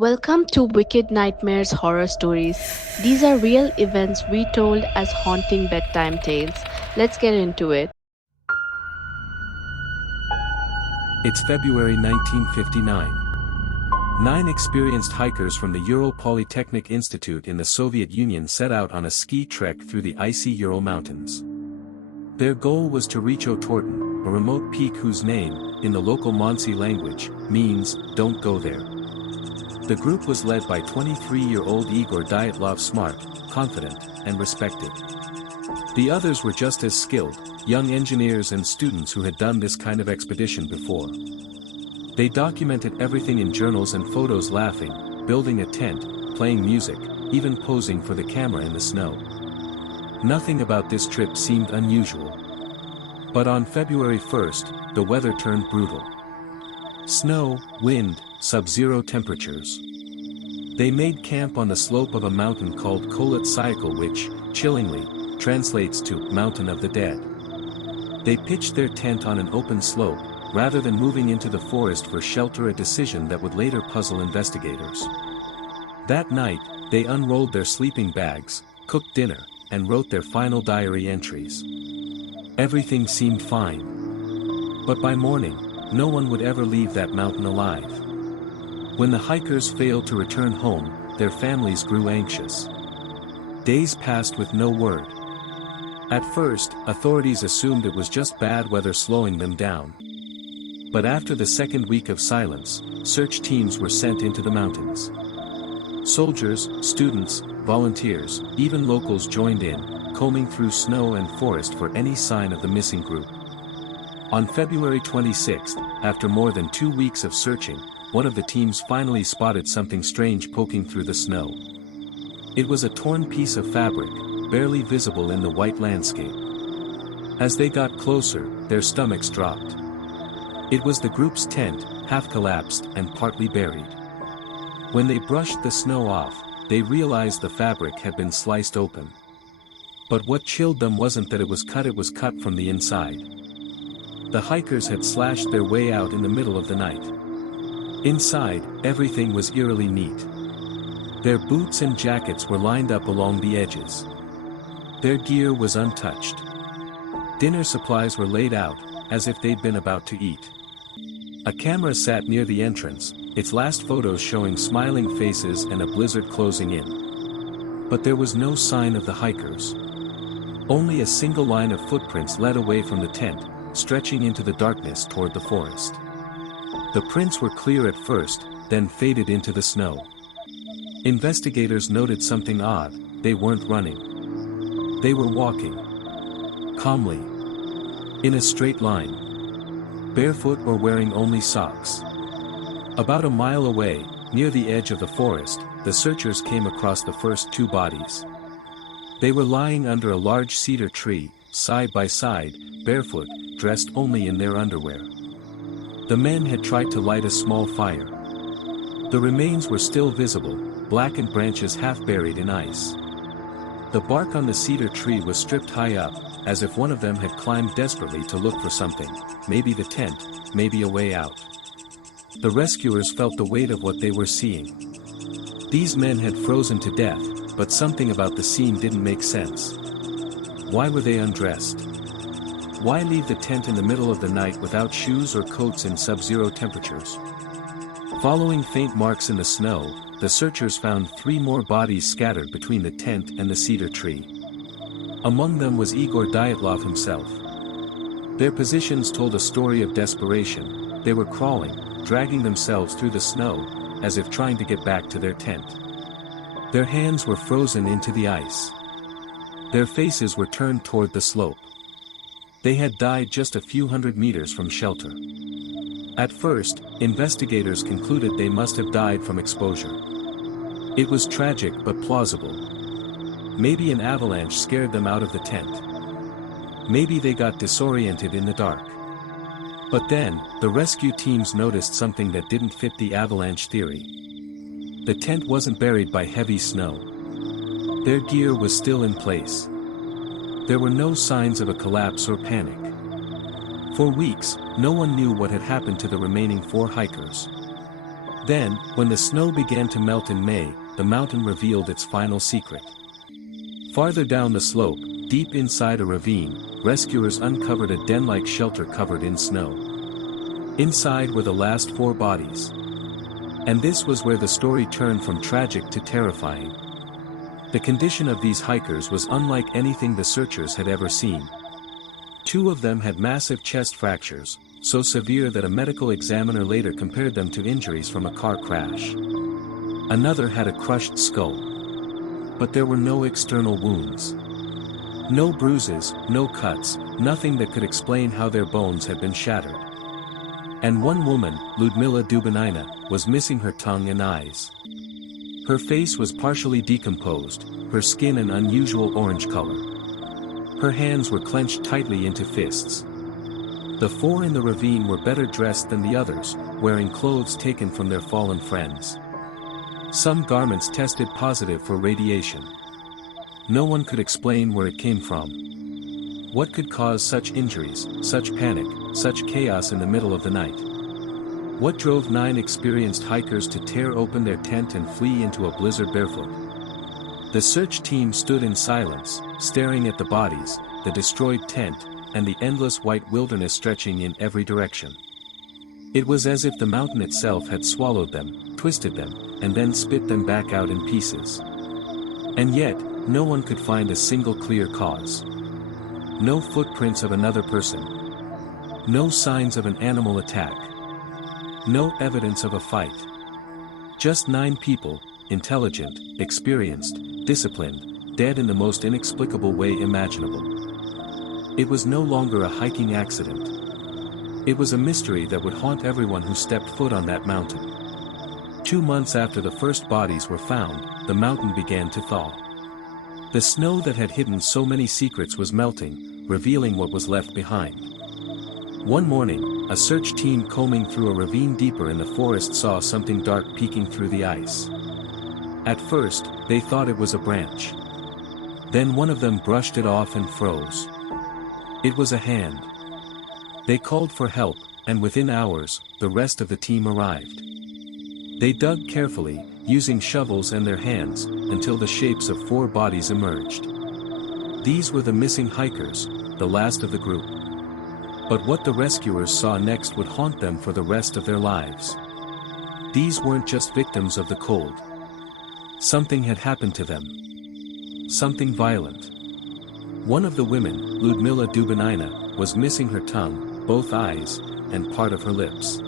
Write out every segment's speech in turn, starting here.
Welcome to Wicked Nightmares Horror Stories. These are real events retold as haunting bedtime tales. Let's get into it. It's February 1959. Nine experienced hikers from the Ural Polytechnic Institute in the Soviet Union set out on a ski trek through the icy Ural Mountains. Their goal was to reach Otorten, a remote peak whose name, in the local Monsey language, means, "Don't go there." The group was led by 23-year-old Igor Dyatlov, smart, confident, and respected. The others were just as skilled, young engineers and students who had done this kind of expedition before. They documented everything in journals and photos, laughing, building a tent, playing music, even posing for the camera in the snow. Nothing about this trip seemed unusual. But on February 1st, the weather turned brutal. Snow, wind, sub-zero temperatures. They made camp on the slope of a mountain called Kolat Sayakal, which, chillingly, translates to Mountain of the Dead. They pitched their tent on an open slope, rather than moving into the forest for shelter, a decision that would later puzzle investigators. That night, they unrolled their sleeping bags, cooked dinner, and wrote their final diary entries. Everything seemed fine. But by morning, no one would ever leave that mountain alive. When the hikers failed to return home, their families grew anxious. Days passed with no word. At first, authorities assumed it was just bad weather slowing them down. But after the second week of silence, search teams were sent into the mountains. Soldiers, students, volunteers, even locals joined in, combing through snow and forest for any sign of the missing group. On February 26, after more than 2 weeks of searching, one of the teams finally spotted something strange poking through the snow. It was a torn piece of fabric, barely visible in the white landscape. As they got closer, their stomachs dropped. It was the group's tent, half collapsed and partly buried. When they brushed the snow off, they realized the fabric had been sliced open. But what chilled them wasn't that it was cut from the inside. The hikers had slashed their way out in the middle of the night. Inside, everything was eerily neat. Their boots and jackets were lined up along the edges. Their gear was untouched. Dinner supplies were laid out, as if they'd been about to eat. A camera sat near the entrance, its last photos showing smiling faces and a blizzard closing in. But there was no sign of the hikers. Only a single line of footprints led away from the tent, stretching into the darkness toward the forest. The prints were clear at first, then faded into the snow. Investigators noted something odd: they weren't running. They were walking. Calmly. In a straight line. Barefoot or wearing only socks. About a mile away, near the edge of the forest, the searchers came across the first two bodies. They were lying under a large cedar tree, side by side, barefoot, dressed only in their underwear. The men had tried to light a small fire. The remains were still visible, blackened branches half buried in ice. The bark on the cedar tree was stripped high up, as if one of them had climbed desperately to look for something, maybe the tent, maybe a way out. The rescuers felt the weight of what they were seeing. These men had frozen to death, but something about the scene didn't make sense. Why were they undressed? Why leave the tent in the middle of the night without shoes or coats in sub-zero temperatures? Following faint marks in the snow, the searchers found 3 more bodies scattered between the tent and the cedar tree. Among them was Igor Dyatlov himself. Their positions told a story of desperation. They were crawling, dragging themselves through the snow, as if trying to get back to their tent. Their hands were frozen into the ice. Their faces were turned toward the slope. They had died just a few hundred meters from shelter. At first, investigators concluded they must have died from exposure. It was tragic but plausible. Maybe an avalanche scared them out of the tent. Maybe they got disoriented in the dark. But then, the rescue teams noticed something that didn't fit the avalanche theory. The tent wasn't buried by heavy snow. Their gear was still in place. There were no signs of a collapse or panic. For weeks, no one knew what had happened to the remaining 4 hikers. Then, when the snow began to melt in May, the mountain revealed its final secret. Farther down the slope, deep inside a ravine, rescuers uncovered a den-like shelter covered in snow. Inside were the last 4 bodies. And this was where the story turned from tragic to terrifying. The condition of these hikers was unlike anything the searchers had ever seen. 2 of them had massive chest fractures, so severe that a medical examiner later compared them to injuries from a car crash. Another had a crushed skull. But there were no external wounds. No bruises, no cuts, nothing that could explain how their bones had been shattered. And one woman, Ludmila Dubinina, was missing her tongue and eyes. Her face was partially decomposed, her skin an unusual orange color. Her hands were clenched tightly into fists. The 4 in the ravine were better dressed than the others, wearing clothes taken from their fallen friends. Some garments tested positive for radiation. No one could explain where it came from. What could cause such injuries, such panic, such chaos in the middle of the night? What drove 9 experienced hikers to tear open their tent and flee into a blizzard barefoot? The search team stood in silence, staring at the bodies, the destroyed tent, and the endless white wilderness stretching in every direction. It was as if the mountain itself had swallowed them, twisted them, and then spit them back out in pieces. And yet, no one could find a single clear cause. No footprints of another person. No signs of an animal attack. No evidence of a fight. Just 9 people, intelligent, experienced, disciplined, dead in the most inexplicable way imaginable. It was no longer a hiking accident. It was a mystery that would haunt everyone who stepped foot on that mountain. 2 months after the first bodies were found, the mountain began to thaw. The snow that had hidden so many secrets was melting, revealing what was left behind. One morning, a search team combing through a ravine deeper in the forest saw something dark peeking through the ice. At first, they thought it was a branch. Then one of them brushed it off and froze. It was a hand. They called for help, and within hours, the rest of the team arrived. They dug carefully, using shovels and their hands, until the shapes of 4 bodies emerged. These were the missing hikers, the last of the group. But what the rescuers saw next would haunt them for the rest of their lives. These weren't just victims of the cold. Something had happened to them. Something violent. One of the women, Ludmila Dubinina, was missing her tongue, both eyes, and part of her lips.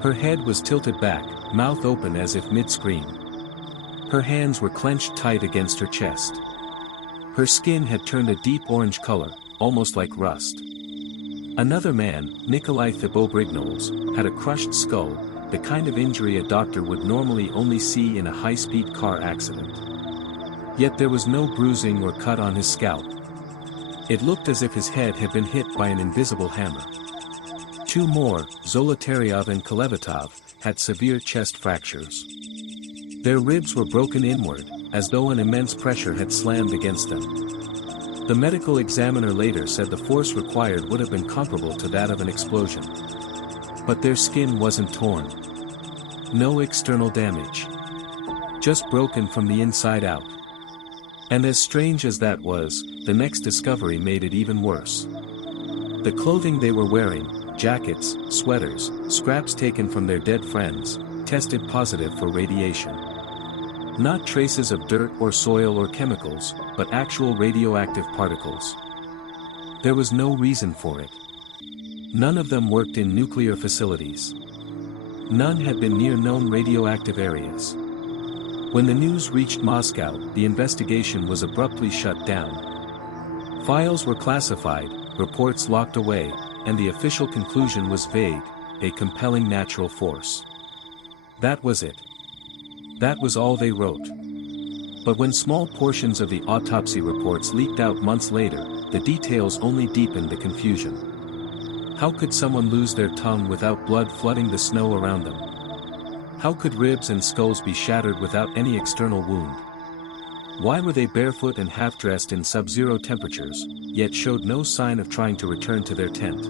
Her head was tilted back, mouth open as if mid-scream. Her hands were clenched tight against her chest. Her skin had turned a deep orange color, almost like rust. Another man, Nikolai Thibault-Brignoles, had a crushed skull, the kind of injury a doctor would normally only see in a high-speed car accident. Yet there was no bruising or cut on his scalp. It looked as if his head had been hit by an invisible hammer. 2 more, Zolotaryov and Kolevatov, had severe chest fractures. Their ribs were broken inward, as though an immense pressure had slammed against them. The medical examiner later said the force required would have been comparable to that of an explosion. But their skin wasn't torn. No external damage. Just broken from the inside out. And as strange as that was, the next discovery made it even worse. The clothing they were wearing, jackets, sweaters, scraps taken from their dead friends, tested positive for radiation. Not traces of dirt or soil or chemicals, but actual radioactive particles. There was no reason for it. None of them worked in nuclear facilities. None had been near known radioactive areas. When the news reached Moscow, the investigation was abruptly shut down. Files were classified, reports locked away, and the official conclusion was vague, a compelling natural force. That was it. That was all they wrote. But when small portions of the autopsy reports leaked out months later, the details only deepened the confusion. How could someone lose their tongue without blood flooding the snow around them? How could ribs and skulls be shattered without any external wound? Why were they barefoot and half-dressed in sub-zero temperatures, yet showed no sign of trying to return to their tent?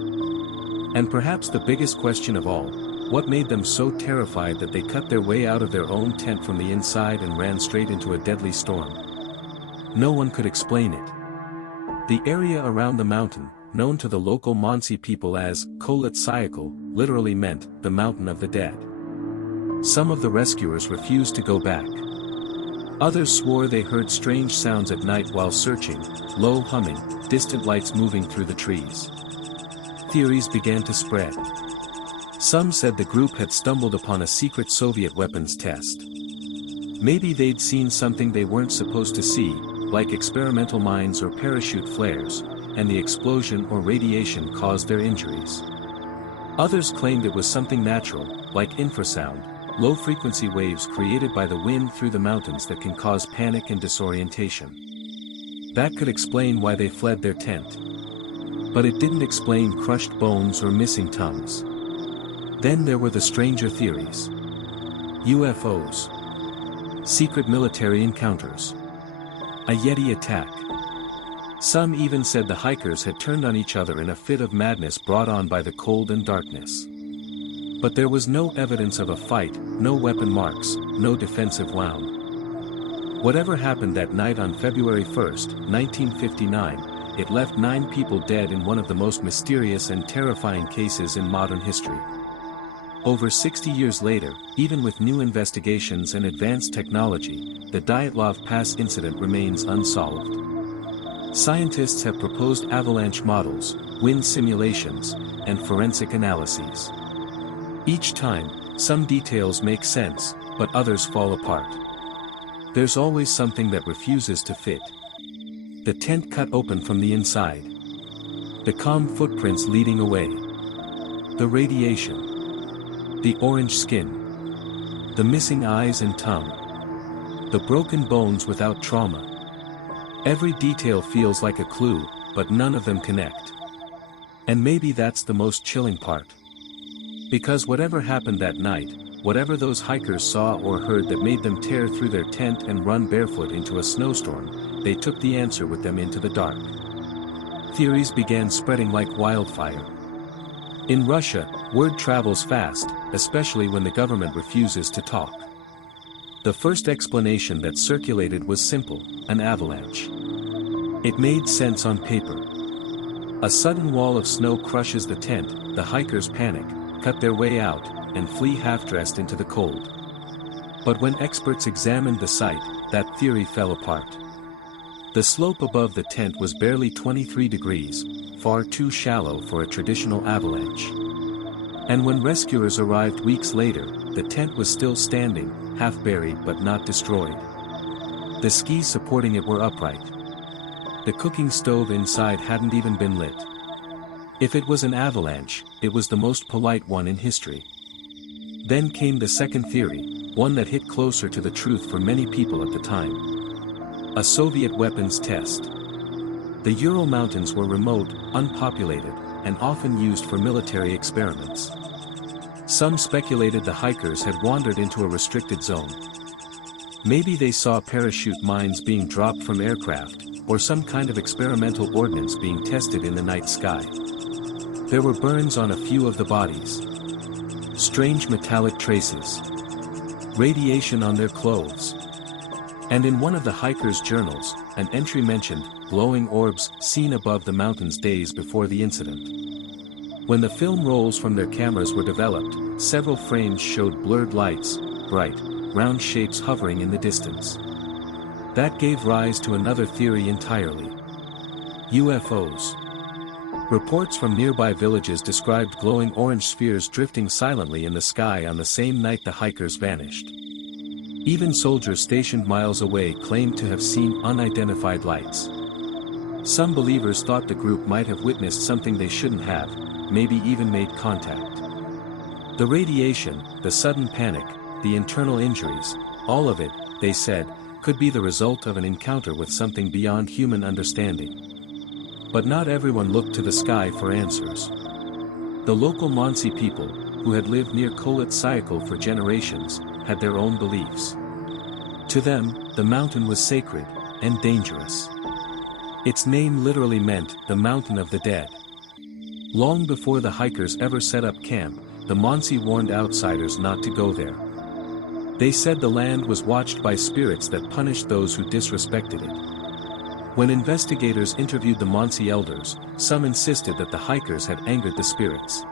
And perhaps the biggest question of all, What made them so terrified that they cut their way out of their own tent from the inside and ran straight into a deadly storm? No one could explain it. The area around the mountain, known to the local Mansi people as Kolat-Sayakal, literally meant the mountain of the dead. Some of the rescuers refused to go back. Others swore they heard strange sounds at night while searching, low humming, distant lights moving through the trees. Theories began to spread. Some said the group had stumbled upon a secret Soviet weapons test. Maybe they'd seen something they weren't supposed to see, like experimental mines or parachute flares, and the explosion or radiation caused their injuries. Others claimed it was something natural, like infrasound, low-frequency waves created by the wind through the mountains that can cause panic and disorientation. That could explain why they fled their tent. But it didn't explain crushed bones or missing tongues. Then there were the stranger theories. UFOs. Secret military encounters. A Yeti attack. Some even said the hikers had turned on each other in a fit of madness brought on by the cold and darkness. But there was no evidence of a fight, no weapon marks, no defensive wound. Whatever happened that night on February 1, 1959, it left 9 people dead in one of the most mysterious and terrifying cases in modern history. Over 60 years later, even with new investigations and advanced technology, the Dyatlov Pass incident remains unsolved. Scientists have proposed avalanche models, wind simulations, and forensic analyses. Each time, some details make sense, but others fall apart. There's always something that refuses to fit. The tent cut open from the inside. The calm footprints leading away. The radiation. The orange skin. The missing eyes and tongue. The broken bones without trauma. Every detail feels like a clue, but none of them connect. And maybe that's the most chilling part. Because whatever happened that night, whatever those hikers saw or heard that made them tear through their tent and run barefoot into a snowstorm, they took the answer with them into the dark. Theories began spreading like wildfire. In Russia, word travels fast, especially when the government refuses to talk. The first explanation that circulated was simple: an avalanche. It made sense on paper. A sudden wall of snow crushes the tent, the hikers panic, cut their way out, and flee half-dressed into the cold. But when experts examined the site, that theory fell apart. The slope above the tent was barely 23 degrees, far too shallow for a traditional avalanche. And when rescuers arrived weeks later, the tent was still standing, half buried but not destroyed. The skis supporting it were upright. The cooking stove inside hadn't even been lit. If it was an avalanche, it was the most polite one in history. Then came the second theory, one that hit closer to the truth for many people at the time. A Soviet weapons test. The Ural Mountains were remote, unpopulated, and often used for military experiments. Some speculated the hikers had wandered into a restricted zone. Maybe they saw parachute mines being dropped from aircraft, or some kind of experimental ordnance being tested in the night sky. There were burns on a few of the bodies. Strange metallic traces. Radiation on their clothes. And in one of the hikers' journals, an entry mentioned glowing orbs seen above the mountains days before the incident. When the film rolls from their cameras were developed, several frames showed blurred lights, bright, round shapes hovering in the distance. That gave rise to another theory entirely. UFOs. Reports from nearby villages described glowing orange spheres drifting silently in the sky on the same night the hikers vanished. Even soldiers stationed miles away claimed to have seen unidentified lights. Some believers thought the group might have witnessed something they shouldn't have, maybe even made contact. The radiation, the sudden panic, the internal injuries, all of it, they said, could be the result of an encounter with something beyond human understanding. But not everyone looked to the sky for answers. The local Mansi people, who had lived near Kolat-Sayakal for generations, had their own beliefs. To them, the mountain was sacred, and dangerous. Its name literally meant, the mountain of the dead. Long before the hikers ever set up camp, the Monsi warned outsiders not to go there. They said the land was watched by spirits that punished those who disrespected it. When investigators interviewed the Monsi elders, some insisted that the hikers had angered the spirits.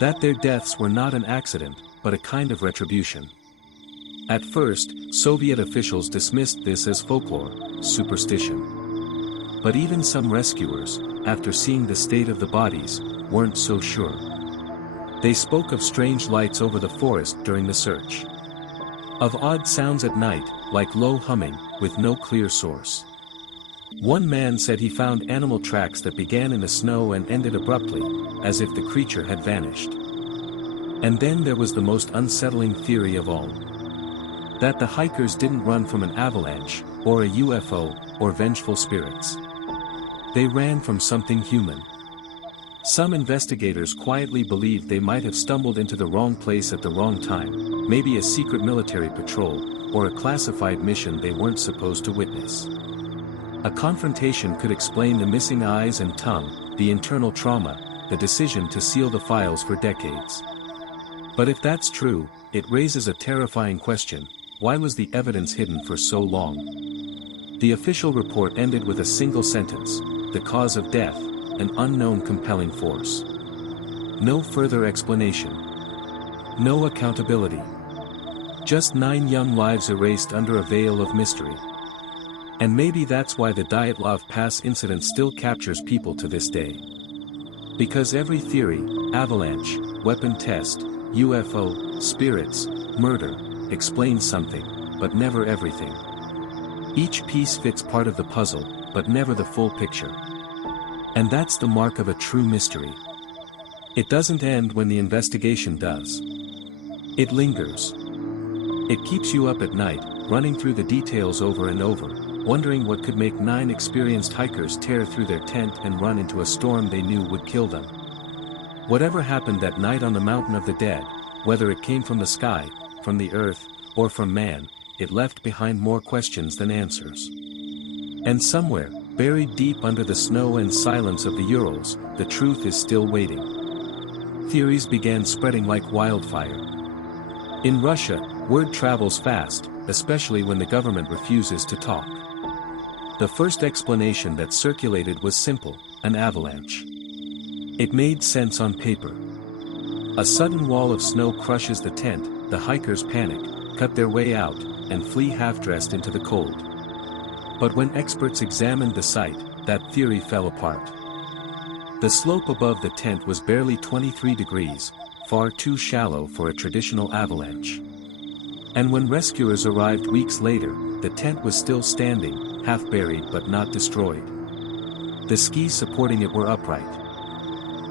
That their deaths were not an accident, but a kind of retribution. At first, Soviet officials dismissed this as folklore, superstition. But even some rescuers, after seeing the state of the bodies, weren't so sure. They spoke of strange lights over the forest during the search. Of odd sounds at night, like low humming, with no clear source. One man said he found animal tracks that began in the snow and ended abruptly, as if the creature had vanished. And then there was the most unsettling theory of all. That the hikers didn't run from an avalanche, or a UFO, or vengeful spirits. They ran from something human. Some investigators quietly believed they might have stumbled into the wrong place at the wrong time, maybe a secret military patrol, or a classified mission they weren't supposed to witness. A confrontation could explain the missing eyes and tongue, the internal trauma, the decision to seal the files for decades. But if that's true, it raises a terrifying question: why was the evidence hidden for so long? The official report ended with a single sentence: the cause of death, an unknown compelling force. No further explanation. No accountability. Just 9 young lives erased under a veil of mystery. And maybe that's why the Dyatlov Pass incident still captures people to this day. Because every theory, avalanche, weapon test, UFO, spirits, murder, explains something, but never everything. Each piece fits part of the puzzle, but never the full picture. And that's the mark of a true mystery. It doesn't end when the investigation does. It lingers. It keeps you up at night, running through the details over and over, wondering what could make 9 experienced hikers tear through their tent and run into a storm they knew would kill them. Whatever happened that night on the Mountain of the Dead, whether it came from the sky, from the earth, or from man, it left behind more questions than answers. And somewhere, buried deep under the snow and silence of the Urals, the truth is still waiting. Theories began spreading like wildfire. In Russia, word travels fast, especially when the government refuses to talk. The first explanation that circulated was simple: an avalanche. It made sense on paper. A sudden wall of snow crushes the tent, the hikers panic, cut their way out, and flee half-dressed into the cold. But when experts examined the site, that theory fell apart. The slope above the tent was barely 23 degrees, far too shallow for a traditional avalanche. And when rescuers arrived weeks later, the tent was still standing, half buried but not destroyed. The skis supporting it were upright.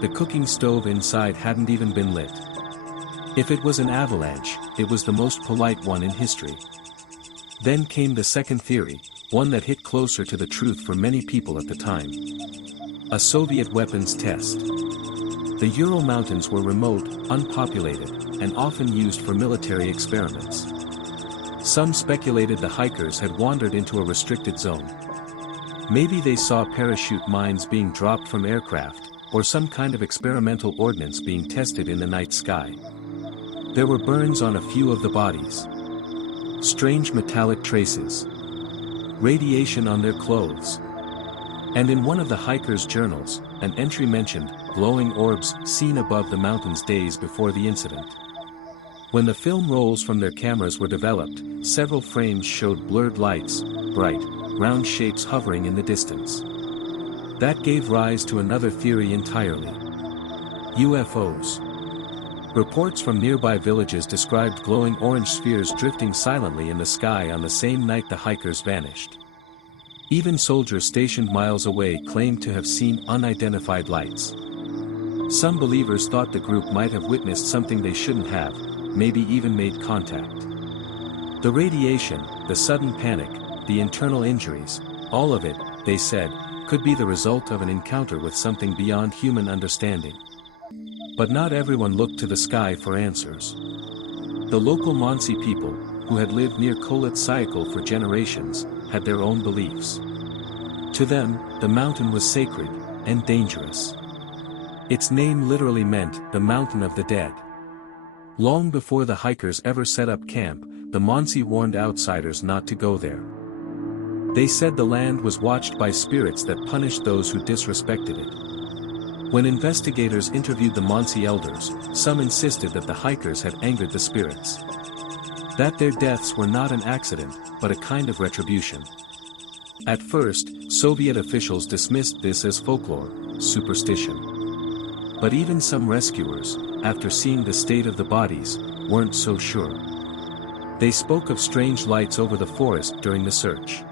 The cooking stove inside hadn't even been lit. If it was an avalanche, it was the most polite one in history. Then came the second theory, one that hit closer to the truth for many people at the time. A Soviet weapons test. The Ural Mountains were remote, unpopulated, and often used for military experiments. Some speculated the hikers had wandered into a restricted zone. Maybe they saw parachute mines being dropped from aircraft, or some kind of experimental ordnance being tested in the night sky. There were burns on a few of the bodies. Strange metallic traces. Radiation on their clothes. And in one of the hikers' journals, an entry mentioned glowing orbs seen above the mountains days before the incident. When the film rolls from their cameras were developed, several frames showed blurred lights, bright, round shapes hovering in the distance. That gave rise to another theory entirely. UFOs. Reports from nearby villages described glowing orange spheres drifting silently in the sky on the same night the hikers vanished. Even soldiers stationed miles away claimed to have seen unidentified lights. Some believers thought the group might have witnessed something they shouldn't have, maybe even made contact. The radiation, the sudden panic, the internal injuries, all of it, they said, could be the result of an encounter with something beyond human understanding. But not everyone looked to the sky for answers. The local Mansi people, who had lived near Kholat Syakhl for generations, had their own beliefs. To them, the mountain was sacred, and dangerous. Its name literally meant, the Mountain of the Dead. Long before the hikers ever set up camp, the Monsi warned outsiders not to go there. They said the land was watched by spirits that punished those who disrespected it. When investigators interviewed the Monsi elders, some insisted that the hikers had angered the spirits. That their deaths were not an accident, but a kind of retribution. At first, Soviet officials dismissed this as folklore, superstition. But even some rescuers, after seeing the state of the bodies, weren't so sure. They spoke of strange lights over the forest during the search.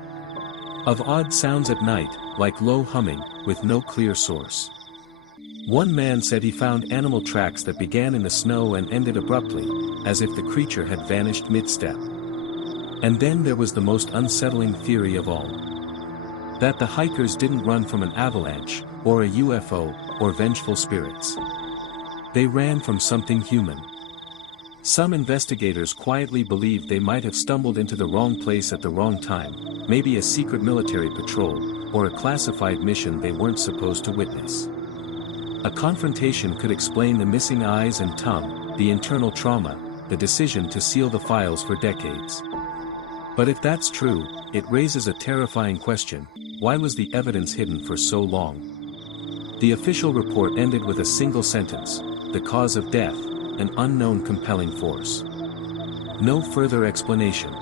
Of odd sounds at night, like low humming, with no clear source. One man said he found animal tracks that began in the snow and ended abruptly, as if the creature had vanished mid-step. And then there was the most unsettling theory of all. That the hikers didn't run from an avalanche, or a UFO, or vengeful spirits. They ran from something human. Some investigators quietly believed they might have stumbled into the wrong place at the wrong time, maybe a secret military patrol, or a classified mission they weren't supposed to witness. A confrontation could explain the missing eyes and tongue, the internal trauma, the decision to seal the files for decades. But if that's true, it raises a terrifying question: why was the evidence hidden for so long? The official report ended with a single sentence: the cause of death, an unknown compelling force. No further explanation.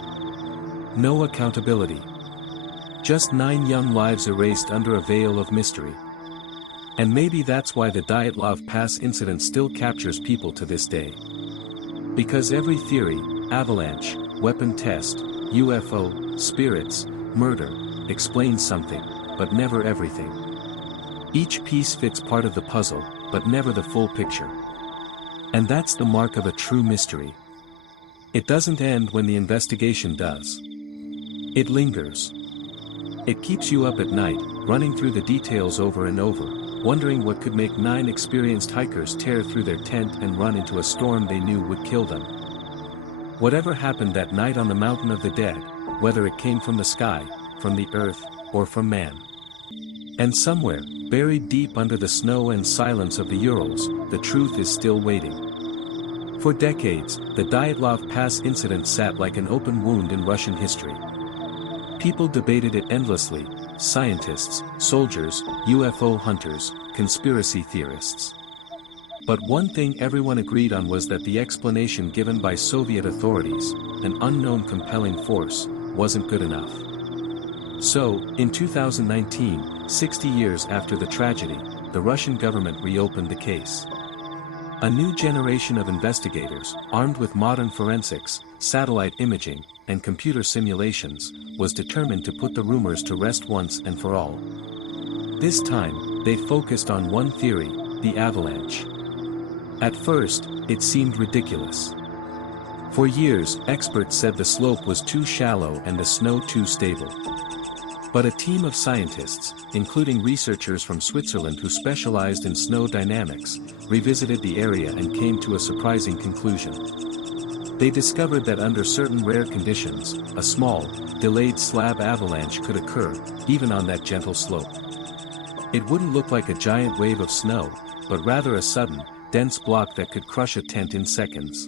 No accountability. Just 9 young lives erased under a veil of mystery. And maybe that's why the Dyatlov Pass incident still captures people to this day. Because every theory, avalanche, weapon test, UFO, spirits, murder, explains something, but never everything. Each piece fits part of the puzzle, but never the full picture. And that's the mark of a true mystery. It doesn't end when the investigation does. It lingers. It keeps you up at night, running through the details over and over, wondering what could make 9 experienced hikers tear through their tent and run into a storm they knew would kill them. Whatever happened that night on the Mountain of the Dead, whether it came from the sky, from the earth, or from man. And somewhere, buried deep under the snow and silence of the Urals, the truth is still waiting. For decades, the Dyatlov Pass incident sat like an open wound in Russian history. People debated it endlessly: scientists, soldiers, UFO hunters, conspiracy theorists. But one thing everyone agreed on was that the explanation given by Soviet authorities, an unknown compelling force, wasn't good enough. So, in 2019, 60 years after the tragedy, the Russian government reopened the case. A new generation of investigators, armed with modern forensics, satellite imaging, and computer simulations, was determined to put the rumors to rest once and for all. This time, they focused on one theory: the avalanche. At first, it seemed ridiculous. For years, experts said the slope was too shallow and the snow too stable. But a team of scientists, including researchers from Switzerland who specialized in snow dynamics, revisited the area and came to a surprising conclusion. They discovered that under certain rare conditions, a small, delayed slab avalanche could occur, even on that gentle slope. It wouldn't look like a giant wave of snow, but rather a sudden, dense block that could crush a tent in seconds.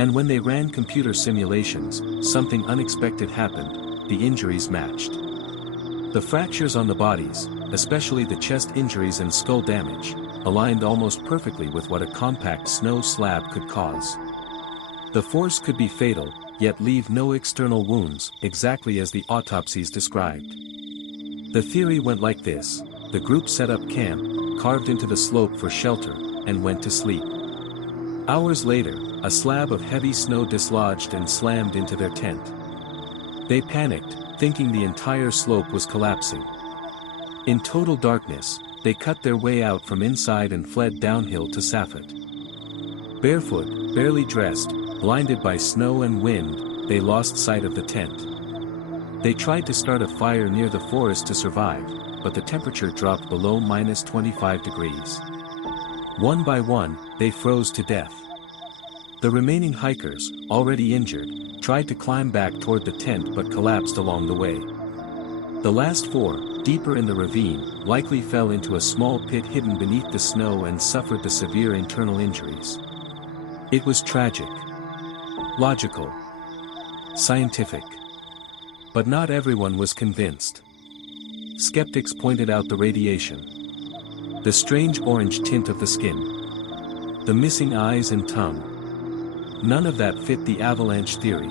And when they ran computer simulations, something unexpected happened: the injuries matched. The fractures on the bodies, especially the chest injuries and skull damage, aligned almost perfectly with what a compact snow slab could cause. The force could be fatal, yet leave no external wounds, exactly as the autopsies described. The theory went like this: the group set up camp, carved into the slope for shelter, and went to sleep. Hours later, a slab of heavy snow dislodged and slammed into their tent. They panicked, thinking the entire slope was collapsing. In total darkness, they cut their way out from inside and fled downhill to Safet. Barefoot, barely dressed, blinded by snow and wind, they lost sight of the tent. They tried to start a fire near the forest to survive, but the temperature dropped below -25 degrees. One by one, they froze to death. The remaining hikers, already injured, tried to climb back toward the tent but collapsed along the way. The last 4, deeper in the ravine, likely fell into a small pit hidden beneath the snow and suffered the severe internal injuries. It was tragic, logical, scientific. But not everyone was convinced. Skeptics pointed out the radiation, the strange orange tint of the skin, the missing eyes and tongue. None of that fit the avalanche theory.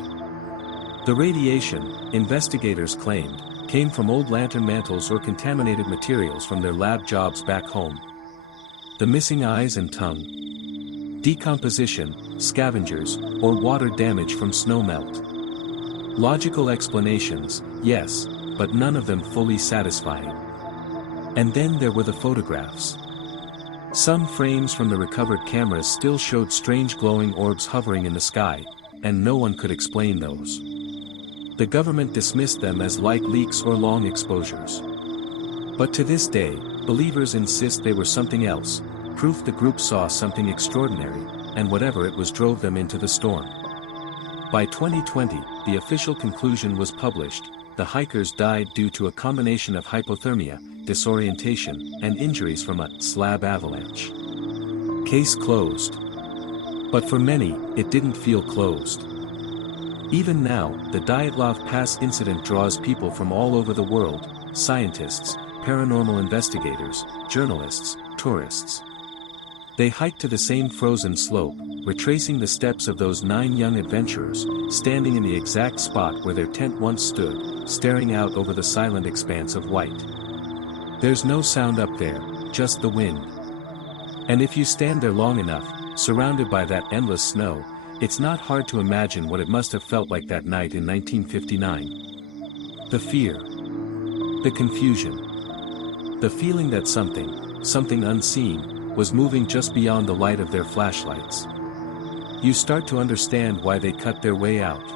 The radiation, investigators claimed, came from old lantern mantles or contaminated materials from their lab jobs back home. The missing eyes and tongue. Decomposition, scavengers, or water damage from snowmelt. Logical explanations, yes, but none of them fully satisfying. And then there were the photographs. Some frames from the recovered cameras still showed strange glowing orbs hovering in the sky, and no one could explain those. The government dismissed them as light leaks or long exposures. But to this day, believers insist they were something else, proof the group saw something extraordinary, and whatever it was drove them into the storm. By 2020, the official conclusion was published: the hikers died due to a combination of hypothermia, disorientation, and injuries from a slab avalanche. Case closed. But for many, it didn't feel closed. Even now, the Dyatlov Pass incident draws people from all over the world: scientists, paranormal investigators, journalists, tourists. They hiked to the same frozen slope, retracing the steps of those 9 young adventurers, standing in the exact spot where their tent once stood, staring out over the silent expanse of white. There's no sound up there, just the wind. And if you stand there long enough, surrounded by that endless snow, it's not hard to imagine what it must have felt like that night in 1959. The fear. The confusion. The feeling that something unseen, was moving just beyond the light of their flashlights. You start to understand why they cut their way out.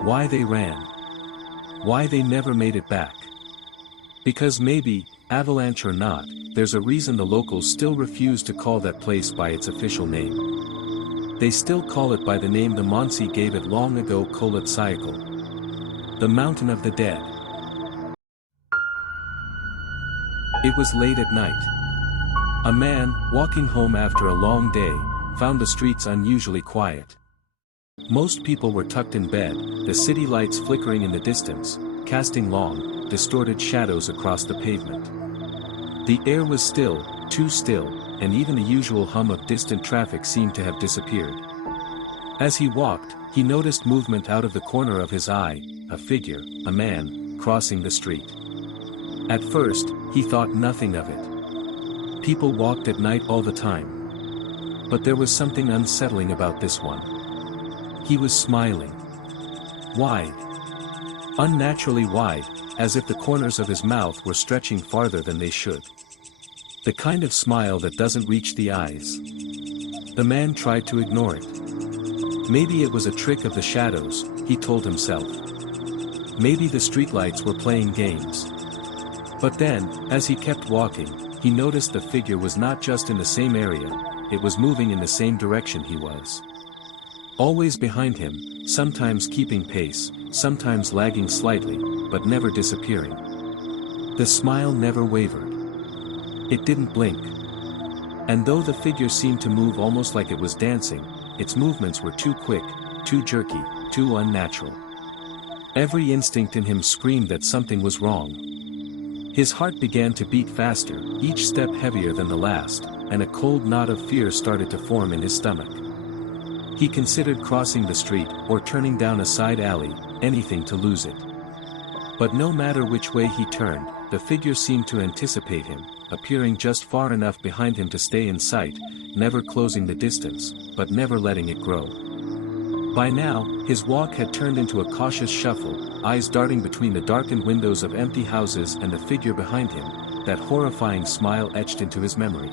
Why they ran. Why they never made it back. Because maybe, avalanche or not, there's a reason the locals still refuse to call that place by its official name. They still call it by the name the Monsi gave it long ago: Kolotsayakal. The Mountain of the Dead. It was late at night. A man, walking home after a long day, found the streets unusually quiet. Most people were tucked in bed, the city lights flickering in the distance, casting long, distorted shadows across the pavement. The air was still, too still, and even the usual hum of distant traffic seemed to have disappeared. As he walked, he noticed movement out of the corner of his eye: a figure, a man, crossing the street. At first, he thought nothing of it. People walked at night all the time. But there was something unsettling about this one. He was smiling. Wide. Unnaturally wide, as if the corners of his mouth were stretching farther than they should. The kind of smile that doesn't reach the eyes. The man tried to ignore it. Maybe it was a trick of the shadows, he told himself. Maybe the streetlights were playing games. But then, as he kept walking, he noticed the figure was not just in the same area, it was moving in the same direction he was. Always behind him, sometimes keeping pace, sometimes lagging slightly, but never disappearing. The smile never wavered. It didn't blink. And though the figure seemed to move almost like it was dancing, its movements were too quick, too jerky, too unnatural. Every instinct in him screamed that something was wrong. His heart began to beat faster, each step heavier than the last, and a cold knot of fear started to form in his stomach. He considered crossing the street or turning down a side alley, anything to lose it. But no matter which way he turned, the figure seemed to anticipate him, appearing just far enough behind him to stay in sight, never closing the distance, but never letting it grow. By now, his walk had turned into a cautious shuffle, eyes darting between the darkened windows of empty houses and the figure behind him, that horrifying smile etched into his memory.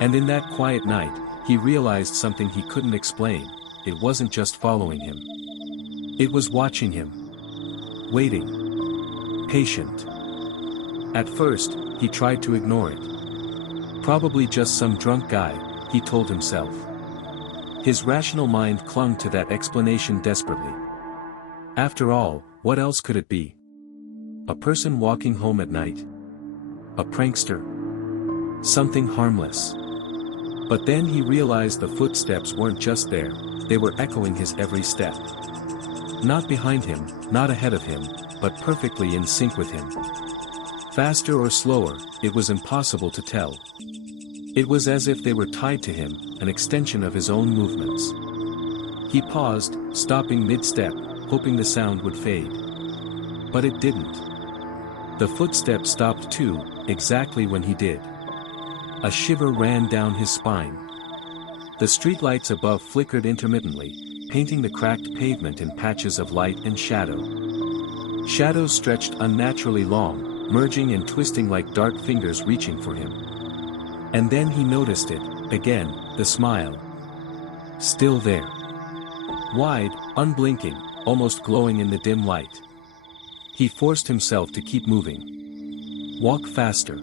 And in that quiet night, he realized something he couldn't explain: it wasn't just following him. It was watching him. Waiting. Patient. At first, he tried to ignore it. Probably just some drunk guy, he told himself. His rational mind clung to that explanation desperately. After all, what else could it be? A person walking home at night? A prankster? Something harmless. But then he realized the footsteps weren't just there, they were echoing his every step. Not behind him, not ahead of him, but perfectly in sync with him. Faster or slower, it was impossible to tell. It was as if they were tied to him, an extension of his own movements. He paused, stopping mid-step, hoping the sound would fade. But it didn't. The footsteps stopped too, exactly when he did. A shiver ran down his spine. The streetlights above flickered intermittently, painting the cracked pavement in patches of light and shadow. Shadows stretched unnaturally long, merging and twisting like dark fingers reaching for him. And then he noticed it, again, the smile. Still there. Wide, unblinking, almost glowing in the dim light. He forced himself to keep moving. Walk faster.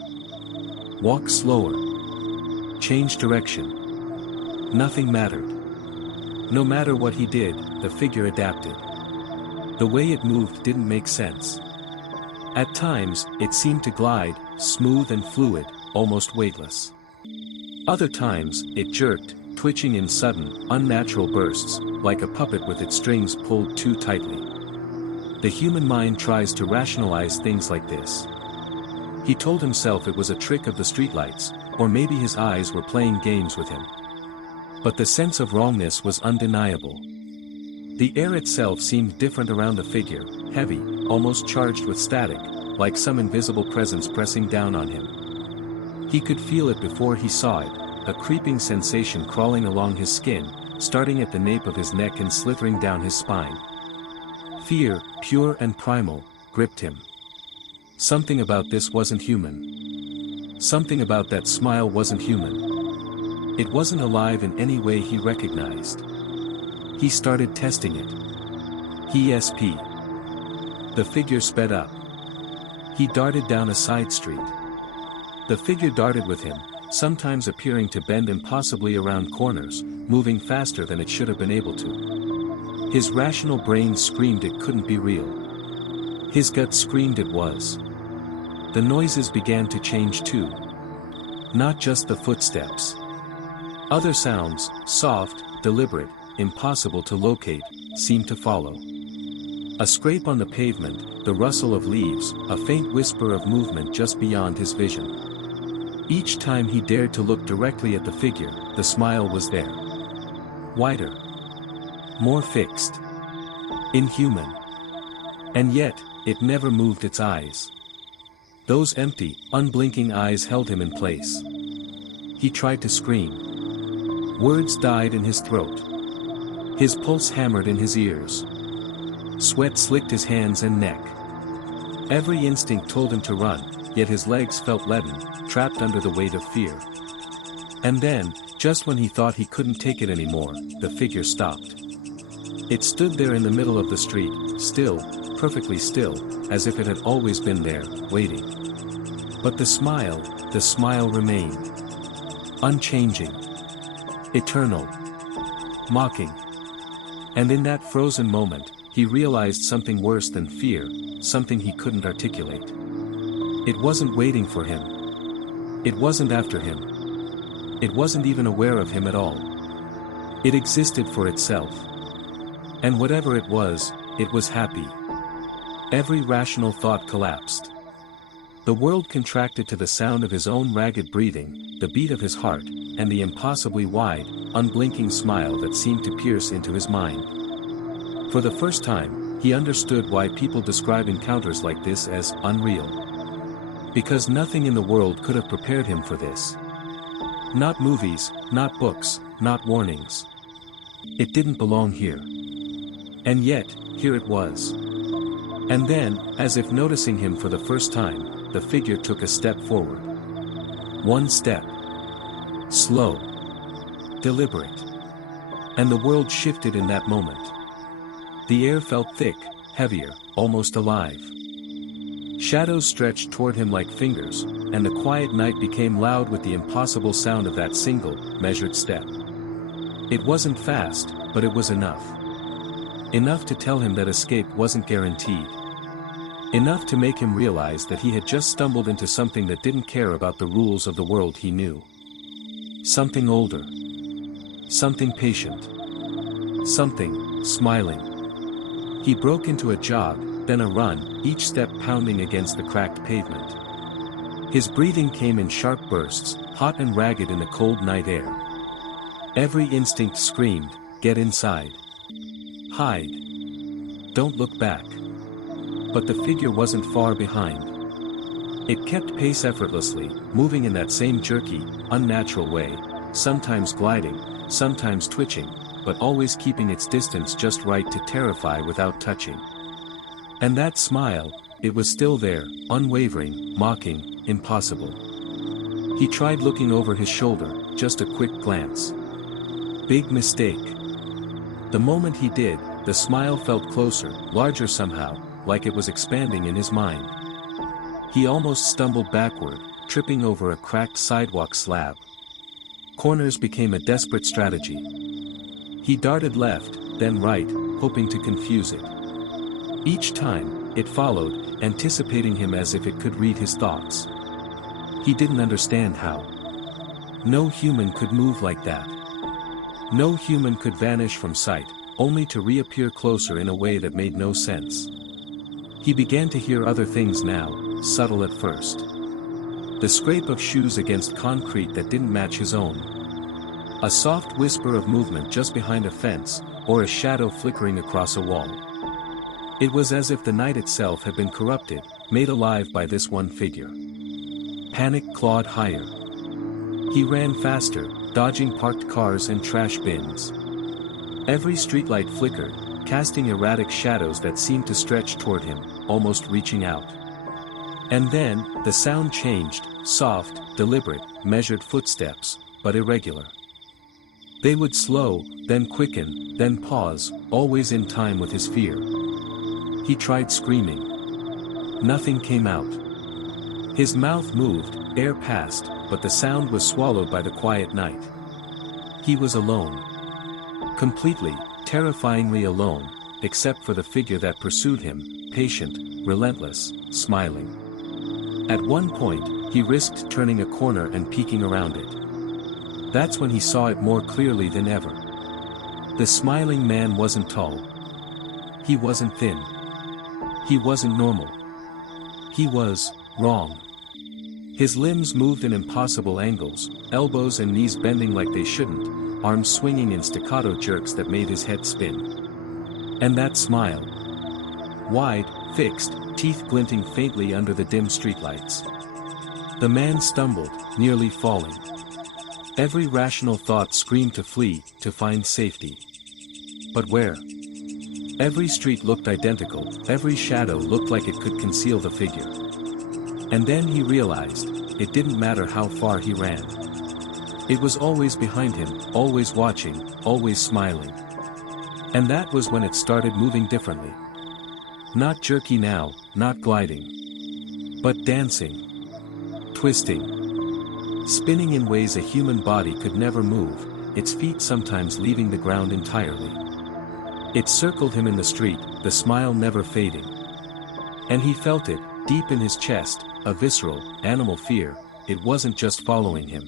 Walk slower. Change direction. Nothing mattered. No matter what he did, the figure adapted. The way it moved didn't make sense. At times, it seemed to glide, smooth and fluid, almost weightless. Other times, it jerked, twitching in sudden, unnatural bursts, like a puppet with its strings pulled too tightly. The human mind tries to rationalize things like this. He told himself it was a trick of the streetlights, or maybe his eyes were playing games with him. But the sense of wrongness was undeniable. The air itself seemed different around the figure, heavy, almost charged with static, like some invisible presence pressing down on him. He could feel it before he saw it, a creeping sensation crawling along his skin, starting at the nape of his neck and slithering down his spine. Fear, pure and primal, gripped him. Something about this wasn't human. Something about that smile wasn't human. It wasn't alive in any way he recognized. He started testing it. ESP. The figure sped up. He darted down a side street. The figure darted with him, sometimes appearing to bend impossibly around corners, moving faster than it should have been able to. His rational brain screamed it couldn't be real. His gut screamed it was. The noises began to change too. Not just the footsteps. Other sounds, soft, deliberate, impossible to locate, seemed to follow. A scrape on the pavement, the rustle of leaves, a faint whisper of movement just beyond his vision. Each time he dared to look directly at the figure, the smile was there. Wider. More fixed. Inhuman. And yet, it never moved its eyes. Those empty, unblinking eyes held him in place. He tried to scream. Words died in his throat. His pulse hammered in his ears. Sweat slicked his hands and neck. Every instinct told him to run, yet his legs felt leaden, trapped under the weight of fear. And then, just when he thought he couldn't take it anymore, the figure stopped. It stood there in the middle of the street, still, perfectly still, as if it had always been there, waiting. But the smile remained. Unchanging. Eternal. Mocking. And in that frozen moment, he realized something worse than fear, something he couldn't articulate. It wasn't waiting for him. It wasn't after him. It wasn't even aware of him at all. It existed for itself. And whatever it was happy. Every rational thought collapsed. The world contracted to the sound of his own ragged breathing, the beat of his heart, and the impossibly wide, unblinking smile that seemed to pierce into his mind. For the first time, he understood why people describe encounters like this as unreal. Because nothing in the world could have prepared him for this. Not movies, not books, not warnings. It didn't belong here. And yet, here it was. And then, as if noticing him for the first time, the figure took a step forward. One step. Slow. Deliberate. And the world shifted in that moment. The air felt thick, heavier, almost alive. Shadows stretched toward him like fingers, and the quiet night became loud with the impossible sound of that single, measured step. It wasn't fast, but it was enough. Enough to tell him that escape wasn't guaranteed. Enough to make him realize that he had just stumbled into something that didn't care about the rules of the world he knew. Something older. Something patient. Something, smiling. He broke into a jog, then a run, each step pounding against the cracked pavement. His breathing came in sharp bursts, hot and ragged in the cold night air. Every instinct screamed, "Get inside. Hide. Don't look back." But the figure wasn't far behind. It kept pace effortlessly, moving in that same jerky, unnatural way, sometimes gliding, sometimes twitching, but always keeping its distance just right to terrify without touching. And that smile, it was still there, unwavering, mocking, impossible. He tried looking over his shoulder, just a quick glance. Big mistake. The moment he did, the smile felt closer, larger somehow, like it was expanding in his mind. He almost stumbled backward, tripping over a cracked sidewalk slab. Corners became a desperate strategy. He darted left, then right, hoping to confuse it. Each time, it followed, anticipating him as if it could read his thoughts. He didn't understand how. No human could move like that. No human could vanish from sight, only to reappear closer in a way that made no sense. He began to hear other things now, subtle at first. The scrape of shoes against concrete that didn't match his own. A soft whisper of movement just behind a fence, or a shadow flickering across a wall. It was as if the night itself had been corrupted, made alive by this one figure. Panic clawed higher. He ran faster, dodging parked cars and trash bins. Every streetlight flickered, casting erratic shadows that seemed to stretch toward him, almost reaching out. And then, the sound changed, soft, deliberate, measured footsteps, but irregular. They would slow, then quicken, then pause, always in time with his fear. He tried screaming. Nothing came out. His mouth moved, air passed, but the sound was swallowed by the quiet night. He was alone. Completely, terrifyingly alone, except for the figure that pursued him, patient, relentless, smiling. At one point, he risked turning a corner and peeking around it. That's when he saw it more clearly than ever. The smiling man wasn't tall. He wasn't thin. He wasn't normal. He was wrong. His limbs moved in impossible angles, elbows and knees bending like they shouldn't, arms swinging in staccato jerks that made his head spin. And that smile. Wide, fixed, teeth glinting faintly under the dim streetlights. The man stumbled, nearly falling. Every rational thought screamed to flee, to find safety. But where? Every street looked identical, every shadow looked like it could conceal the figure. And then he realized, it didn't matter how far he ran. It was always behind him, always watching, always smiling. And that was when it started moving differently. Not jerky now, not gliding. But dancing. Twisting. Spinning in ways a human body could never move, its feet sometimes leaving the ground entirely. It circled him in the street, the smile never fading. And he felt it, deep in his chest, a visceral, animal fear. It wasn't just following him.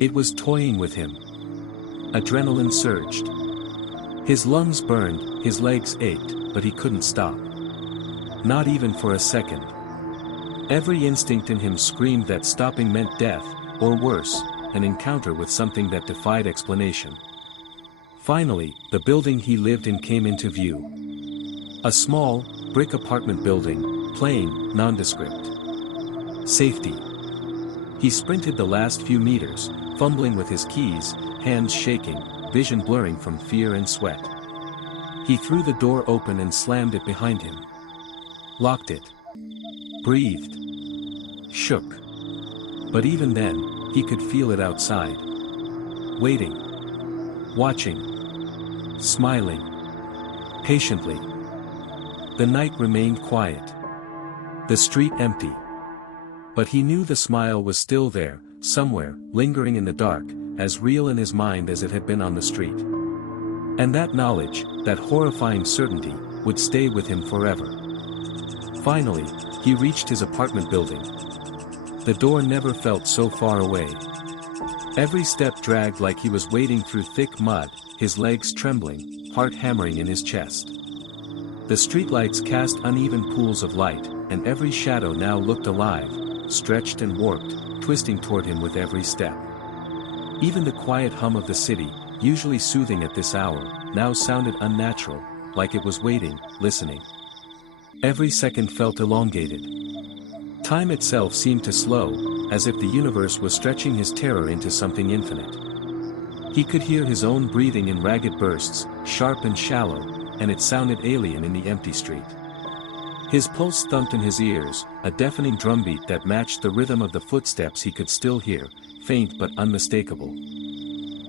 It was toying with him. Adrenaline surged. His lungs burned, his legs ached, but he couldn't stop. Not even for a second. Every instinct in him screamed that stopping meant death, or worse, an encounter with something that defied explanation. Finally, the building he lived in came into view. A small, brick apartment building, plain, nondescript. Safety. He sprinted the last few meters, fumbling with his keys, hands shaking, vision blurring from fear and sweat. He threw the door open and slammed it behind him. Locked it. Breathed. Shook. But even then, he could feel it outside. Waiting. Watching. Smiling. Patiently. The night remained quiet. The street empty. But he knew the smile was still there, somewhere, lingering in the dark, as real in his mind as it had been on the street. And that knowledge, that horrifying certainty, would stay with him forever. Finally, he reached his apartment building. The door never felt so far away. Every step dragged like he was wading through thick mud, his legs trembling, heart hammering in his chest. The streetlights cast uneven pools of light, and every shadow now looked alive, stretched and warped, twisting toward him with every step. Even the quiet hum of the city, usually soothing at this hour, now sounded unnatural, like it was waiting, listening. Every second felt elongated. Time itself seemed to slow, as if the universe was stretching his terror into something infinite. He could hear his own breathing in ragged bursts, sharp and shallow, and it sounded alien in the empty street. His pulse thumped in his ears, a deafening drumbeat that matched the rhythm of the footsteps he could still hear, faint but unmistakable.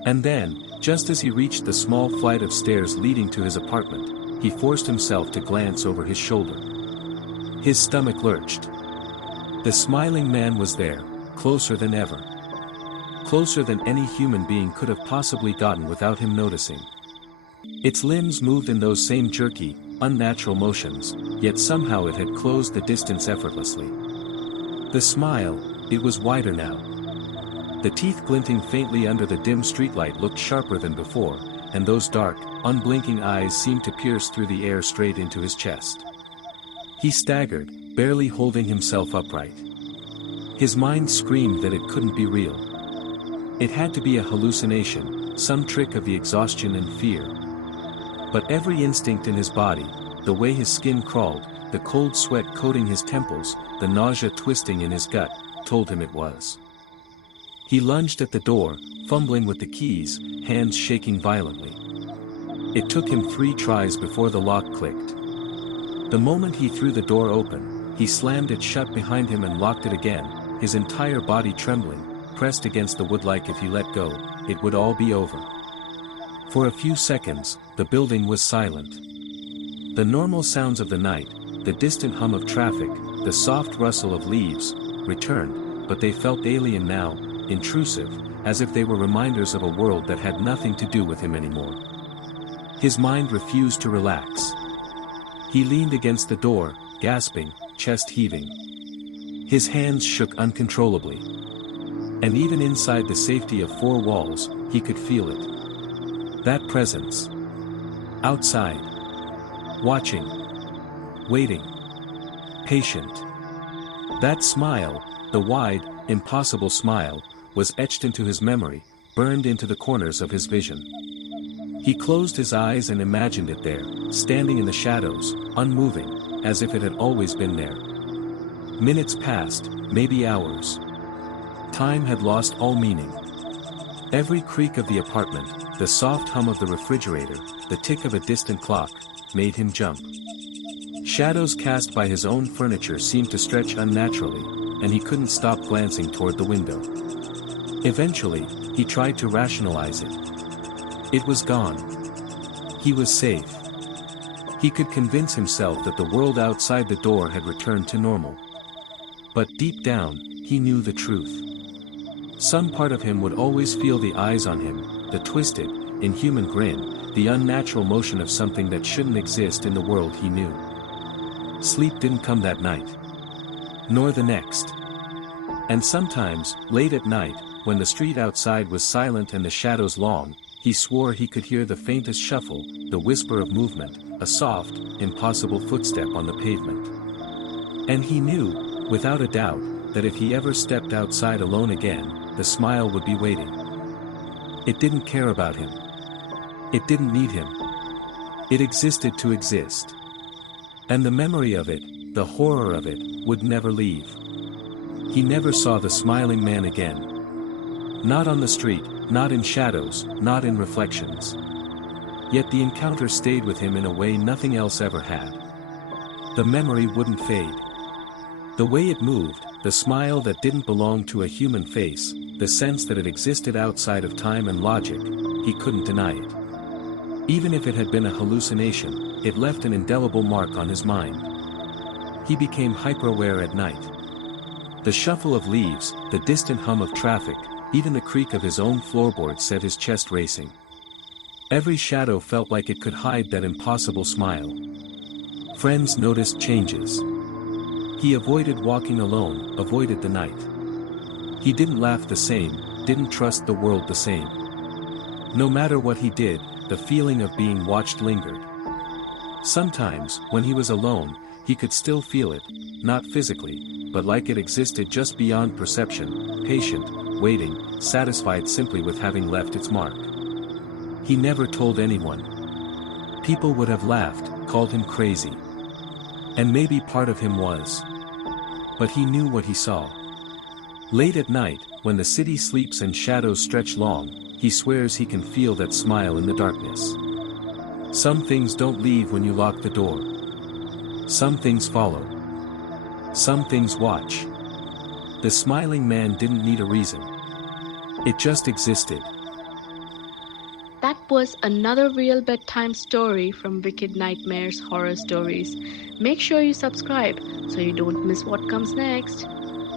And then, just as he reached the small flight of stairs leading to his apartment, he forced himself to glance over his shoulder. His stomach lurched. The smiling man was there, closer than ever. Closer than any human being could have possibly gotten without him noticing. Its limbs moved in those same jerky, unnatural motions, yet somehow it had closed the distance effortlessly. The smile, it was wider now. The teeth glinting faintly under the dim streetlight looked sharper than before, and those dark, unblinking eyes seemed to pierce through the air straight into his chest. He staggered, barely holding himself upright. His mind screamed that it couldn't be real. It had to be a hallucination, some trick of the exhaustion and fear. But every instinct in his body, the way his skin crawled, the cold sweat coating his temples, the nausea twisting in his gut, told him it was. He lunged at the door, fumbling with the keys, hands shaking violently. It took him 3 tries before the lock clicked. The moment he threw the door open, he slammed it shut behind him and locked it again, his entire body trembling, pressed against the wood like if he let go, it would all be over. For a few seconds, the building was silent. The normal sounds of the night, the distant hum of traffic, the soft rustle of leaves, returned, but they felt alien now, intrusive, as if they were reminders of a world that had nothing to do with him anymore. His mind refused to relax. He leaned against the door, gasping, chest heaving. His hands shook uncontrollably. And even inside the safety of 4 walls, he could feel it. That presence. Outside. Watching. Waiting. Patient. That smile, the wide, impossible smile, was etched into his memory, burned into the corners of his vision. He closed his eyes and imagined it there, standing in the shadows, unmoving, as if it had always been there. Minutes passed, maybe hours. Time had lost all meaning. Every creak of the apartment, the soft hum of the refrigerator, the tick of a distant clock, made him jump. Shadows cast by his own furniture seemed to stretch unnaturally, and he couldn't stop glancing toward the window. Eventually, he tried to rationalize it. It was gone. He was safe. He could convince himself that the world outside the door had returned to normal. But deep down, he knew the truth. Some part of him would always feel the eyes on him, the twisted, inhuman grin, the unnatural motion of something that shouldn't exist in the world he knew. Sleep didn't come that night. Nor the next. And sometimes, late at night, when the street outside was silent and the shadows long, he swore he could hear the faintest shuffle, the whisper of movement, a soft, impossible footstep on the pavement. And he knew, without a doubt, that if he ever stepped outside alone again, the smile would be waiting. It didn't care about him. It didn't need him. It existed to exist. And the memory of it, the horror of it, would never leave. He never saw the smiling man again. Not on the street, not in shadows, not in reflections. Yet the encounter stayed with him in a way nothing else ever had. The memory wouldn't fade. The way it moved, the smile that didn't belong to a human face, the sense that it existed outside of time and logic, he couldn't deny it. Even if it had been a hallucination, it left an indelible mark on his mind. He became hyper-aware at night. The shuffle of leaves, the distant hum of traffic, even the creak of his own floorboard set his chest racing. Every shadow felt like it could hide that impossible smile. Friends noticed changes. He avoided walking alone, avoided the night. He didn't laugh the same, didn't trust the world the same. No matter what he did, the feeling of being watched lingered. Sometimes, when he was alone, he could still feel it, not physically, but like it existed just beyond perception, patient, waiting, satisfied simply with having left its mark. He never told anyone. People would have laughed, called him crazy. And maybe part of him was. But he knew what he saw. Late at night, when the city sleeps and shadows stretch long, he swears he can feel that smile in the darkness. Some things don't leave when you lock the door. Some things follow. Some things watch. The smiling man didn't need a reason. It just existed. That was another real bedtime story from Wicked Nightmares Horror Stories. Make sure you subscribe so you don't miss what comes next.